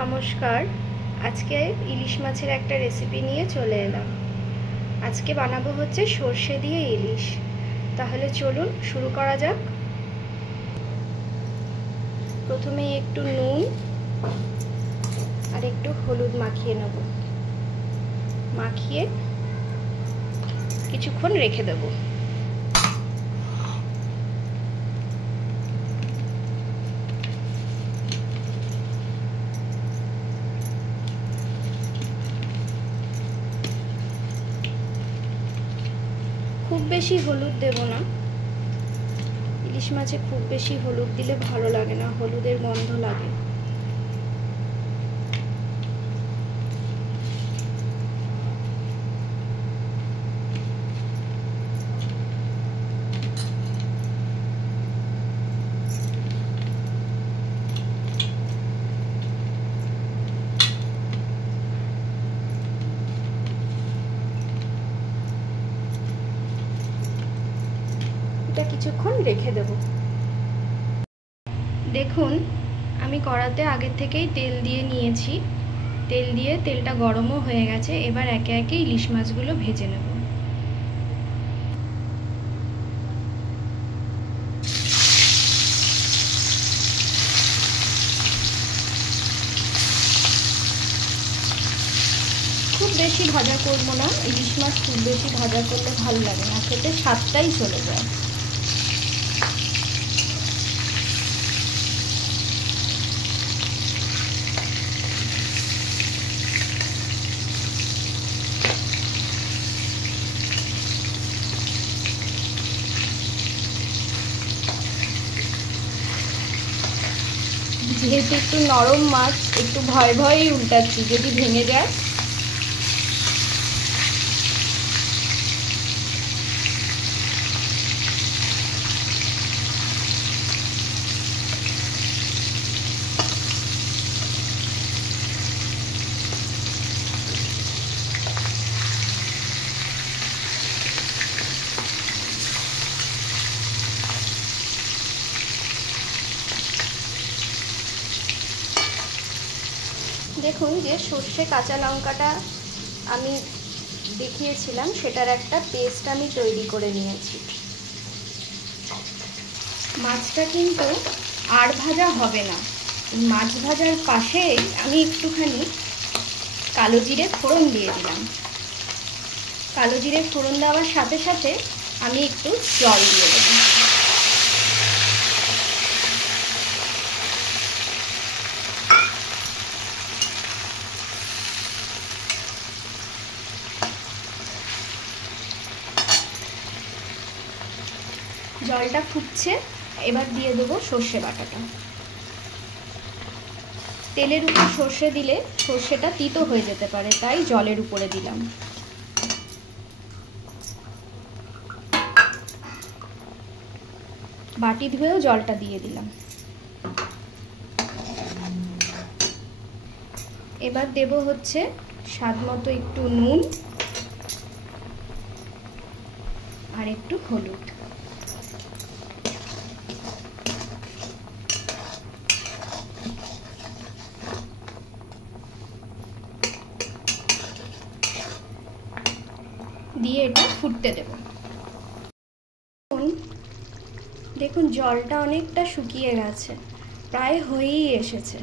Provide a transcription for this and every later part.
নমস্কার। আজকে ইলিশ মাছের একটা রেসিপি নিয়ে চলে এলাম। আজকে বানাবো হচ্ছে সর্ষে দিয়ে ইলিশ। তাহলে চলুন শুরু করা যাক। প্রথমে একটু নুন আর একটু হলুদ মাখিয়ে নেব। মাখিয়ে কিছুক্ষণ রেখে দেব। খুব বেশি হলুদ দেব না, ইলিশ মাছে খুব বেশি হলুদ দিলে ভালো লাগে না, হলুদের গন্ধ লাগে। কিছুক্ষণ রেখে দেব। দেখুন, আমি কড়াতে আগের থেকেই তেল দিয়ে নিয়েছি। তেল দিয়ে তেলটা গরমও হয়ে গেছে। এবার একে একে ইলিশ মাছগুলো ভেজে নেব। খুব বেশি ভাজা করবো না, ইলিশ মাছ খুব বেশি ভাজা করলে ভালো লাগে না খেতে, স্বাদটাই চলে যায়। যেহেতু একটু নরম মাছ, একটু ভয় ভয়েই উল্টাচ্ছি, যদি ভেঙে যায়। দেখুন, যে সর্ষে কাঁচা লঙ্কাটা আমি দেখিয়েছিলাম, সেটার একটা পেস্ট আমি তৈরি করে নিয়েছি। মাছটা কিন্তু আর ভাজা হবে না। মাছ ভাজার পাশে আমি একটুখানি কালো জিরে ফোড়ন দিয়ে দিলাম। কালো জিরে ফোড়ন দেওয়ার সাথে সাথে আমি একটু জল দিয়ে দেব। জলটা ফুটছে, এবার দিয়ে দেবো সর্ষে বাটাটা। তেলের উপর সর্ষে দিলে সর্ষেটা তিতো হয়ে যেতে পারে, তাই জলের উপরে দিলাম। বাটি ধুয়েও জলটা দিয়ে দিলাম। এবার দেব হচ্ছে স্বাদ মতো একটু নুন আর একটু হলুদ। দিয়ে এটা ফুটতে দেব। দেখুন, জলটা অনেকটা শুকিয়ে গেছে, প্রায় হয়েই এসেছে।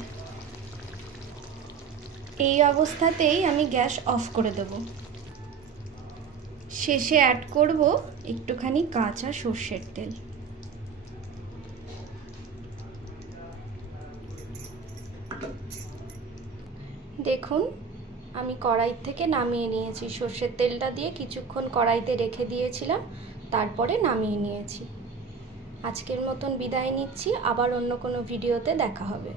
এই অবস্থাতেই আমি গ্যাস অফ করে দেব। শেষে অ্যাড করব একটুখানি কাঁচা সর্ষের তেল। দেখুন, আমি কড়াই থেকে নামিয়ে নিয়েছি। সর্ষের তেলটা দিয়ে কিছুক্ষণ কড়াইতে রেখে দিয়েছিলাম, তারপরে নামিয়ে নিয়েছি। আজকের মতন বিদায় নিচ্ছি, আবার অন্য কোনো ভিডিওতে দেখা হবে।